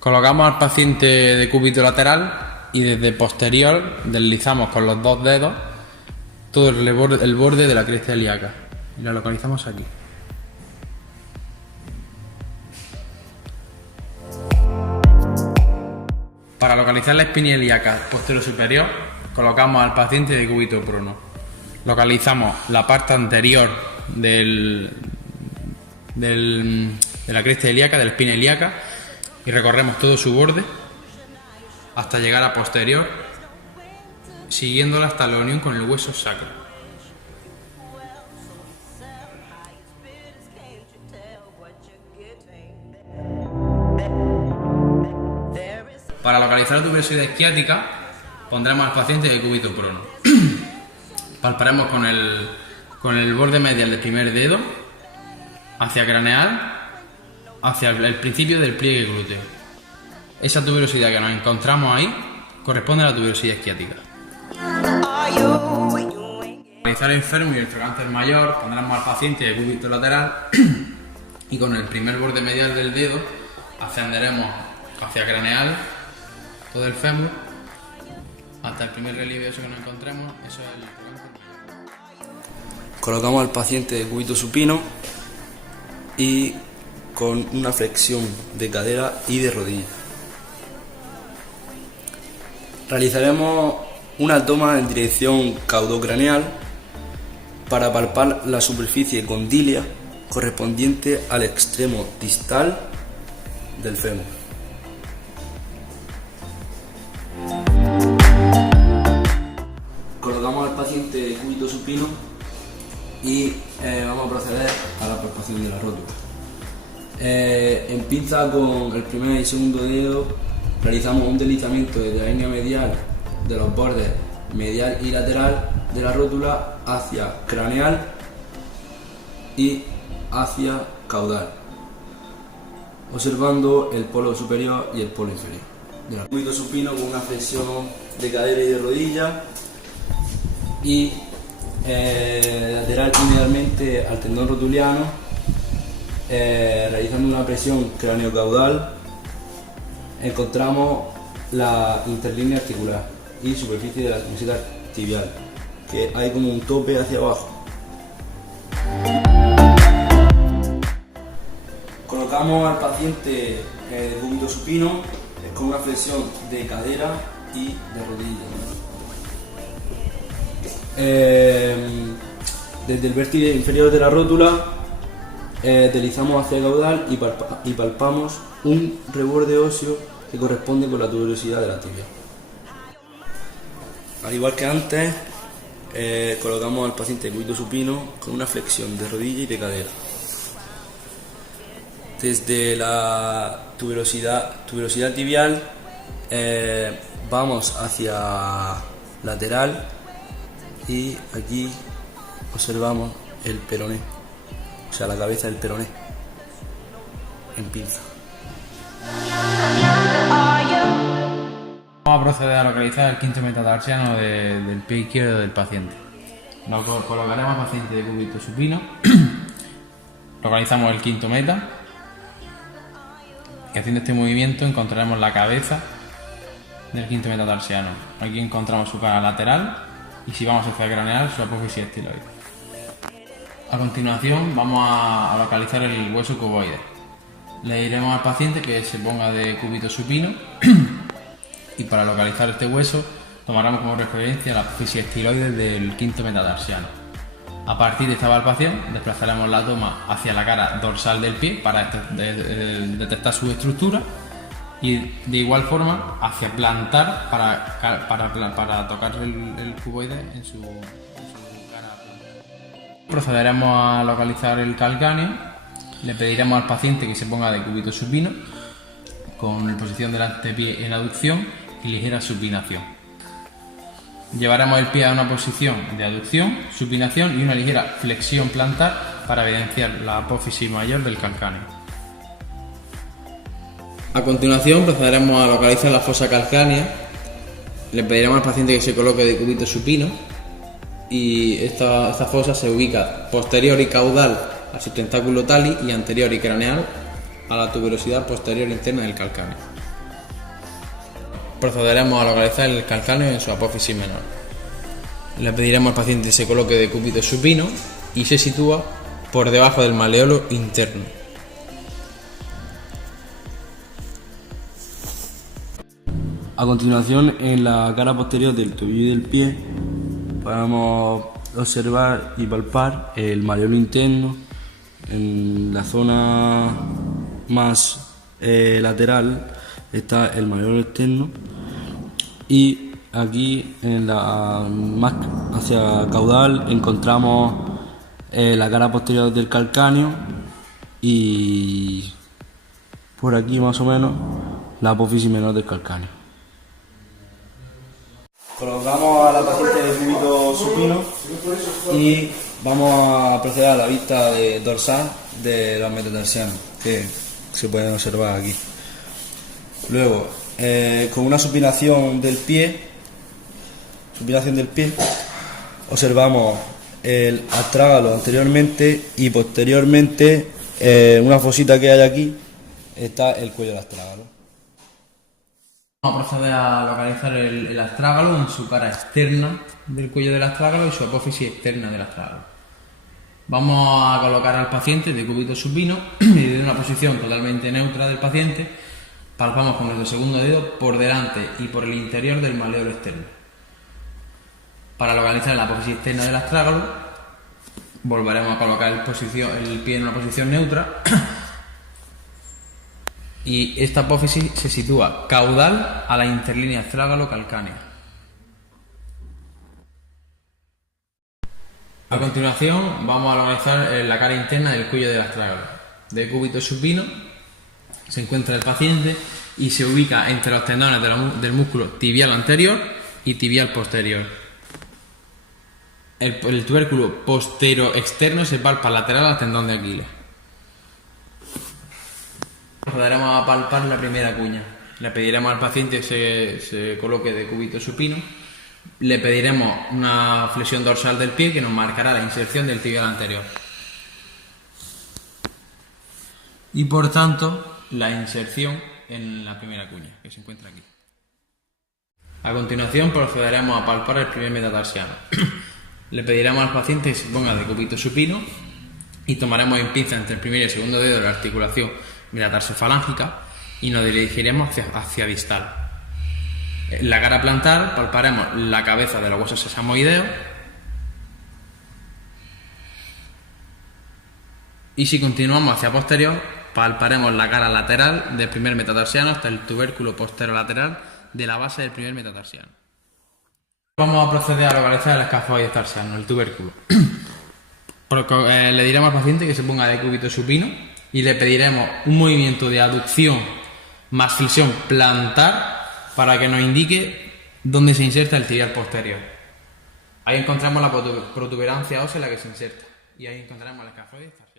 Colocamos al paciente de cúbito lateral y desde posterior deslizamos con los dos dedos todo el borde de la cresta ilíaca y la localizamos aquí. Para localizar la espina ilíaca posterior superior, colocamos al paciente de cúbito prono. Localizamos la parte anterior de la cresta ilíaca, de la espina ilíaca, y recorremos todo su borde hasta llegar a posterior, siguiéndola hasta la unión con el hueso sacro. Para localizar la tuberosidad isquiática, pondremos al paciente de cúbito prono. Palparemos con el borde medial del primer dedo hacia craneal, hacia el principio del pliegue glúteo. Esa tuberosidad que nos encontramos ahí corresponde a la tuberosidad isquiática. Para localizar el enfermo y el trocánter mayor, pondremos al paciente de cúbito lateral y con el primer borde medial del dedo ascenderemos hacia craneal todo el fémur hasta el primer relieve óseo que nos encontremos. Eso es el trocánter mayor. Colocamos al paciente de cúbito supino y con una flexión de cadera y de rodilla. Realizaremos una toma en dirección caudocraneal para palpar la superficie condílea correspondiente al extremo distal del fémur. Colocamos al paciente de cúbito supino y vamos a proceder a la palpación de la rótula. En pinza con el primer y segundo dedo realizamos un deslizamiento desde la línea medial de los bordes medial y lateral de la rótula hacia craneal y hacia caudal, observando el polo superior y el polo inferior. Cúbito supino con una flexión de cadera y de rodilla y lateral y medialmente al tendón rotuliano, realizando una presión craneocaudal, encontramos la interlínea articular y superficie de la meseta tibial, que hay como un tope hacia abajo. Colocamos al paciente de cúbito supino con una flexión de cadera y de rodilla. Desde el vértice inferior de la rótula deslizamos hacia el caudal y palpamos un reborde óseo que corresponde con la tuberosidad de la tibia. Al igual que antes, colocamos al paciente de cúbito supino con una flexión de rodilla y de cadera. Desde la tuberosidad tibial vamos hacia lateral y aquí observamos el peroné, o sea, la cabeza del peroné en pinza. Vamos a proceder a localizar el quinto metatarsiano del pie izquierdo del paciente. Lo colocaremos al paciente de cúbito supino. Localizamos el quinto meta y haciendo este movimiento encontraremos la cabeza del quinto metatarsiano. Aquí encontramos su cara lateral y si vamos hacia el craneal, su apófisis estiloide. A continuación vamos a localizar el hueso cuboide. Le diremos al paciente que se ponga de cúbito supino y para localizar este hueso tomaremos como referencia la apófisis estiloide del quinto metatarsiano. A partir de esta palpación desplazaremos la toma hacia la cara dorsal del pie para detectar su estructura y de igual forma hacia plantar para tocar el cuboide en su cara. Procederemos a localizar el calcáneo. Le pediremos al paciente que se ponga de cúbito supino con posición del antepié en aducción y ligera supinación. Llevaremos el pie a una posición de aducción, supinación y una ligera flexión plantar para evidenciar la apófisis mayor del calcáneo. A continuación procederemos a localizar la fosa calcánea. Le pediremos al paciente que se coloque de cúbito supino y esta fosa se ubica posterior y caudal al sustentáculo tali y anterior y craneal a la tuberosidad posterior interna del calcáneo. procederemos a localizar el calcáneo en su apófisis menor. Le pediremos al paciente que se coloque de cúbito supino y se sitúa por debajo del maleolo interno. A continuación, en la cara posterior del tobillo y del pie podemos observar y palpar el maleolo interno. En la zona más lateral está el maleolo externo y aquí en la más hacia caudal encontramos la cara posterior del calcáneo y por aquí más o menos la apófisis menor del calcáneo. Colocamos a la paciente de cúbito supino y vamos a proceder a la vista dorsal de los metatarsianos que se pueden observar aquí. Luego, con una supinación del pie, observamos el astrágalo anteriormente y posteriormente, una fosita que hay aquí, está el cuello del astrágalo. Vamos a proceder a localizar el astrágalo en su cara externa del cuello del astrágalo y su apófisis externa del astrágalo. Vamos a colocar al paciente de cúbito supino y desde una posición totalmente neutra del paciente palpamos con nuestro segundo dedo por delante y por el interior del maleolo externo. Para localizar la apófisis externa del astrágalo volveremos a colocar el pie en una posición neutra y esta apófisis se sitúa caudal a la interlínea astrágalo-calcánea. A continuación vamos a localizar la cara interna del cuello del astrágalo. De cúbito supino se encuentra el paciente y se ubica entre los tendones del músculo tibial anterior y tibial posterior. El tubérculo postero externo se palpa lateral al tendón de Aquiles. Procederemos a palpar la primera cuña. Le pediremos al paciente que se coloque de cúbito supino. Le pediremos una flexión dorsal del pie que nos marcará la inserción del tibial anterior. Y por tanto, la inserción en la primera cuña, que se encuentra aquí. A continuación procederemos a palpar el primer metatarsiano. Le pediremos al paciente que se ponga de cúbito supino y tomaremos en pinza entre el primer y el segundo dedo de la articulación metatarsiofalángica y nos dirigiremos hacia distal. En la cara plantar palparemos la cabeza de los huesos sesamoideos y si continuamos hacia posterior palparemos la cara lateral del primer metatarsiano hasta el tubérculo posterolateral de la base del primer metatarsiano. Vamos a proceder a localizar el escafoide tarsiano, el tubérculo. Le diremos al paciente que se ponga de cúbito supino y le pediremos un movimiento de aducción más flexión plantar para que nos indique dónde se inserta el tibial posterior. Ahí encontramos la protuberancia ósea en la que se inserta y ahí encontraremos el escafoide tarsiano.